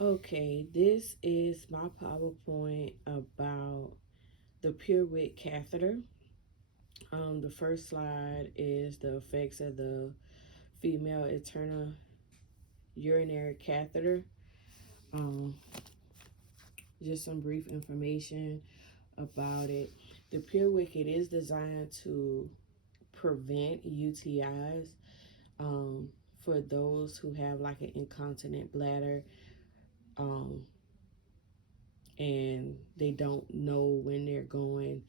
Okay, this is my PowerPoint about the PureWick catheter. The first slide is the effects of the female internal urinary catheter. Um, just some brief information about it. The PureWick, it is designed to prevent UTIs for those who have like an incontinent bladder. Um, and they don't know when they're going,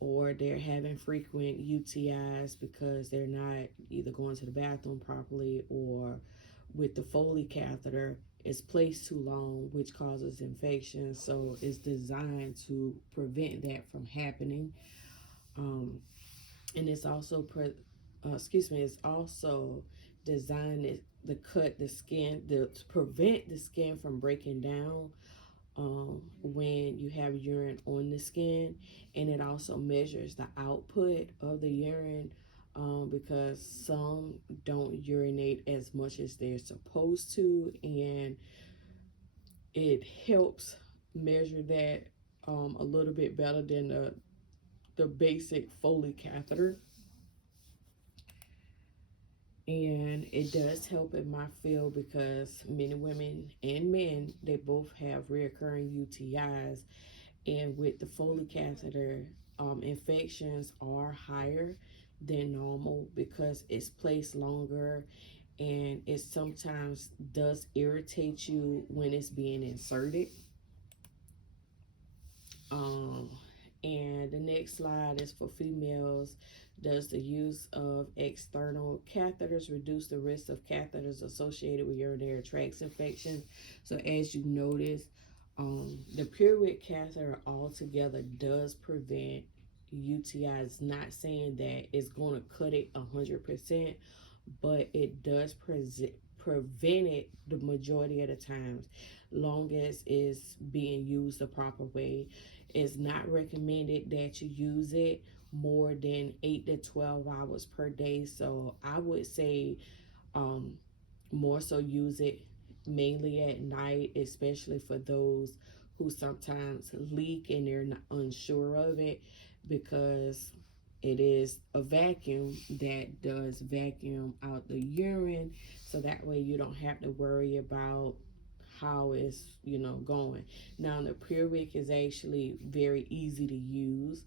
or they're having frequent UTIs because they're not either going to the bathroom properly, or with the Foley catheter it's placed too long, which causes infections. So it's designed to prevent that from happening. um, and it's also it's also designed to cut the skin, to prevent the skin from breaking down when you have urine on the skin. And it also measures the output of the urine, because some don't urinate as much as they're supposed to, and it helps measure that a little bit better than the basic Foley catheter. And it does help in my field because many women and men, they both have reoccurring UTIs. And with the Foley catheter, infections are higher than normal because it's placed longer, and it sometimes does irritate you when it's being inserted. Um, and the next slide is for females. Does the use of external catheters reduce the risk of catheters associated with urinary tract infections? So as you notice, the PureWick catheter altogether does prevent UTIs. Not saying that it's going to cut it 100%, but it does prevent it the majority of the times, long as it's being used the proper way. It's not recommended that you use it more than 8 to 12 hours per day. So I would say um, more so use it mainly at night, especially for those who sometimes leak and they're not unsure of it, because it is a vacuum that does vacuum out the urine. So that way you don't have to worry about how it's going. Now the PureWick is actually very easy to use.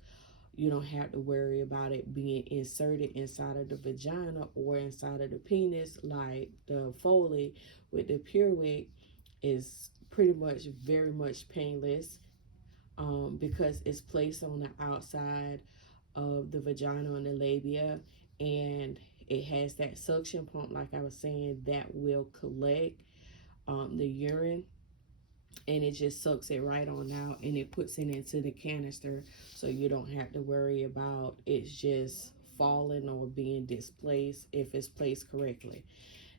You don't have to worry about it being inserted inside of the vagina or inside of the penis like the Foley. With the PureWick, is pretty much very much painless, because it's placed on the outside of the vagina and the labia, and it has that suction pump, like I was saying, that will collect the urine, and it just sucks it right on out and it puts it into the canister, so you don't have to worry about it's just falling or being displaced if it's placed correctly.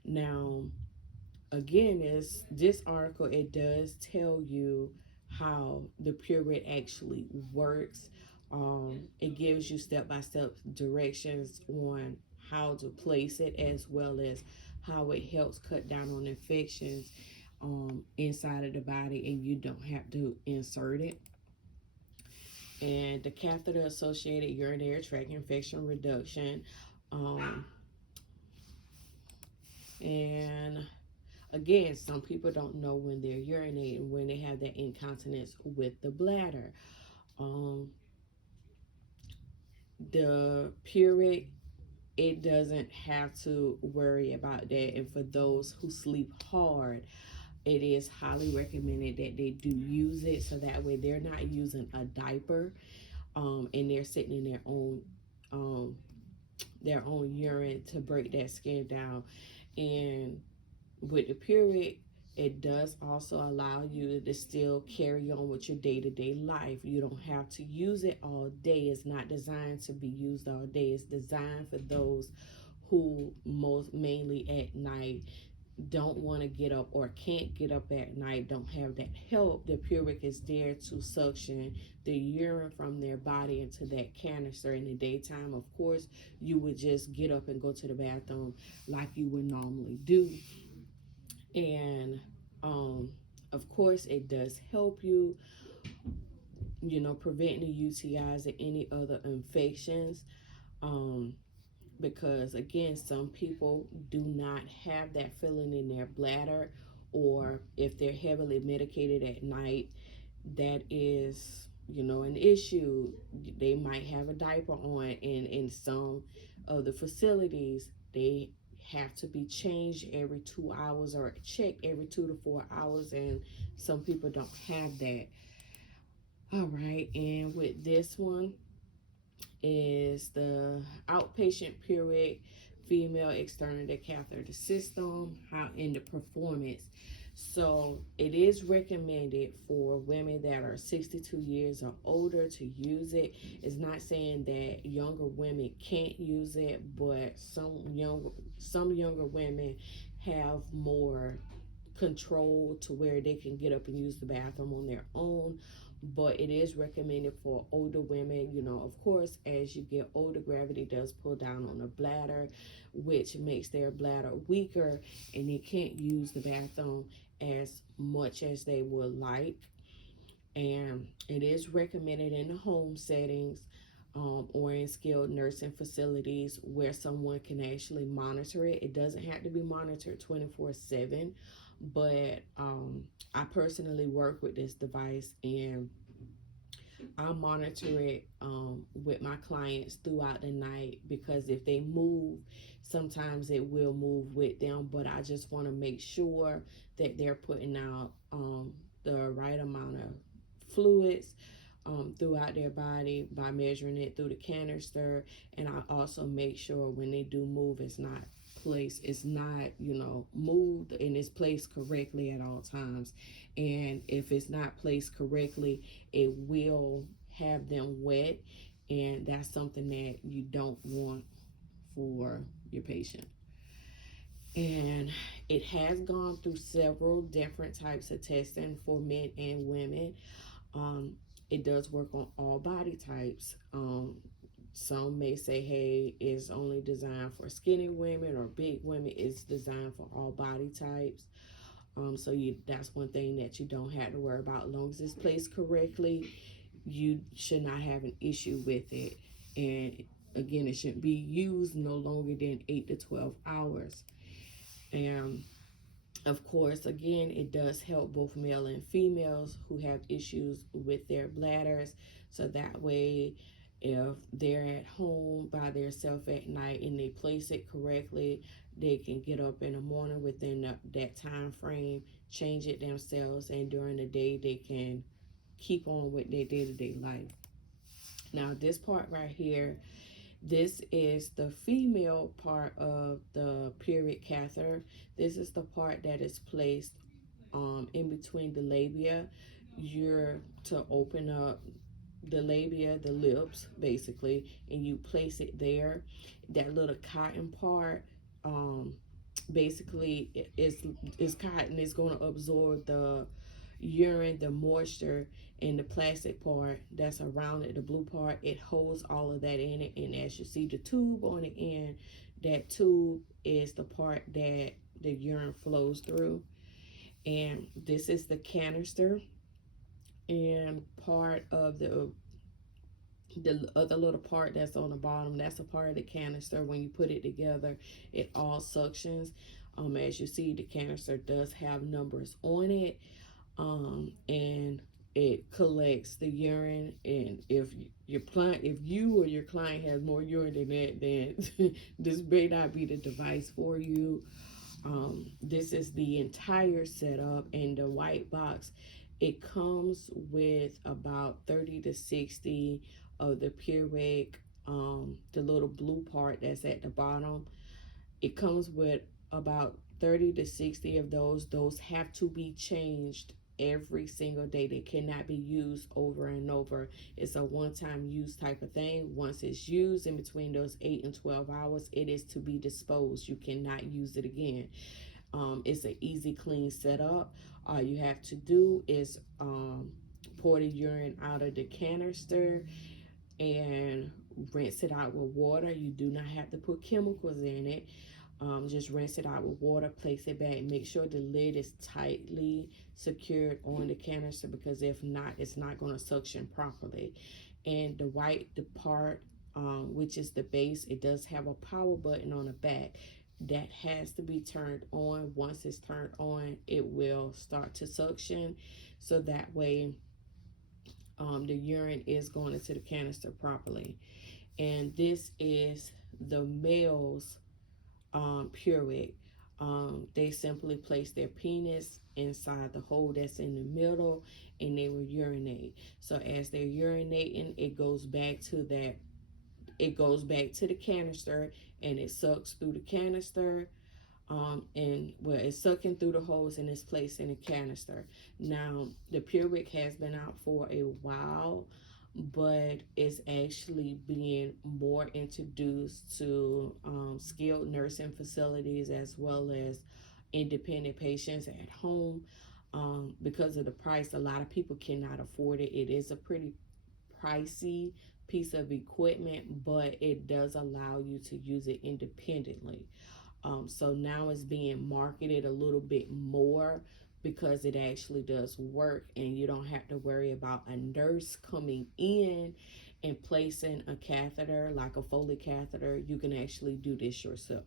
Now, again, is this article, it does tell you how the Pureit actually works. It gives you step-by-step directions on how to place it, as well as how it helps cut down on infections inside of the body, and you don't have to insert it. And the catheter associated urinary tract infection reduction. Um, and again, some people don't know when they're urinating, when they have that incontinence with the bladder. Um, the Pureit, it doesn't have to worry about that. And for those who sleep hard, it is highly recommended that they do use it, so that way they're not using a diaper, and they're sitting in um, their own urine to break that skin down. And with the Pureit, it does also allow you to still carry on with your day-to-day life. You don't have to use it all day. It's not designed to be used all day. It's designed for those who most mainly at night don't want to get up or can't get up at night, don't have that help. The Puric is there to suction the urine from their body into that canister. In the daytime, of course, you would just get up and go to the bathroom like you would normally do. And Of course, it does help you, prevent the UTIs and any other infections. Um, because again, some people do not have that feeling in their bladder, or if they're heavily medicated at night, that is, an issue. They might have a diaper on, and in some of the facilities, they have to be changed every 2 hours or checked every 2 to 4 hours, and some people don't have that. All right, and with this one is the outpatient PureWick female external catheter system, how in the performance. So it is recommended for women that are 62 years or older to use it. It's not saying that younger women can't use it, but some younger women have more control to where they can get up and use the bathroom on their own. But it is recommended for older women. Of course, as you get older, gravity does pull down on the bladder, which makes their bladder weaker, and they can't use the bathroom as much as they would like. And it is recommended in the home settings, or in skilled nursing facilities where someone can actually monitor it. It doesn't have to be monitored 24/7, but I personally work with this device, and I monitor it with my clients throughout the night, because if they move, sometimes it will move with them. But I just want to make sure that they're putting out the right amount of fluids throughout their body by measuring it through the canister. And I also make sure when they do move, it's not moved and it's placed correctly at all times. And if it's not placed correctly, it will have them wet, and that's something that you don't want for your patient. And it has gone through several different types of testing for men and women. um, it does work on all body types. Some may say, hey, it's only designed for skinny women or big women. It's designed for all body types. So that's one thing that you don't have to worry about. As long as it's placed correctly, you should not have an issue with it. And again, it shouldn't be used no longer than 8 to 12 hours. And of course, again, it does help both male and females who have issues with their bladders. So that way, if they're at home by themselves at night and they place it correctly, they can get up in the morning within that time frame, change it themselves, and during the day they can keep on with their day-to-day life. Now, this part right here, this is the female part of the PureWick catheter. This is the part that is placed in between the labia. You're to open up the labia, the lips, basically, and you place it there. That little cotton part, basically, is cotton. Is going to absorb the urine, the moisture, and the plastic part that's around it, the blue part. It holds all of that in it. And as you see the tube on the end, that tube is the part that the urine flows through. And this is the canister, and part of the other little part that's on the bottom, that's a part of the canister. When you put it together, it all suctions. As you see, the canister does have numbers on it, and it collects the urine. And if you or your client has more urine than that, then this may not be the device for you. This is the entire setup, and the white box, it comes with about 30 to 60 of the PureWick, the little blue part that's at the bottom. It comes with about 30 to 60 of those. Those have to be changed every single day. They cannot be used over and over. It's a one-time use type of thing. Once it's used in between those 8 and 12 hours, it is to be disposed. You cannot use it again. It's an easy, clean setup. All you have to do is pour the urine out of the canister and rinse it out with water. You do not have to put chemicals in it. Just rinse it out with water, place it back, make sure the lid is tightly secured on the canister, because if not, it's not going to suction properly. And the white, the part, which is the base, it does have a power button on the back that has to be turned on. Once it's turned on, it will start to suction, so that way the urine is going into the canister properly. And this is the male's PureWick. They simply place their penis inside the hole that's in the middle, and they will urinate. So as they're urinating, it goes back to that. It goes back to the canister, and it sucks through the canister. And well, it's sucking through the holes, and it's placed in a canister. Now, the PureWick has been out for a while, but it's actually being more introduced to skilled nursing facilities as well as independent patients at home. Because of the price, a lot of people cannot afford it. It is a pretty pricey piece of equipment, but it does allow you to use it independently. So now it's being marketed a little bit more because it actually does work, and you don't have to worry about a nurse coming in and placing a catheter like a Foley catheter. You can actually do this yourself.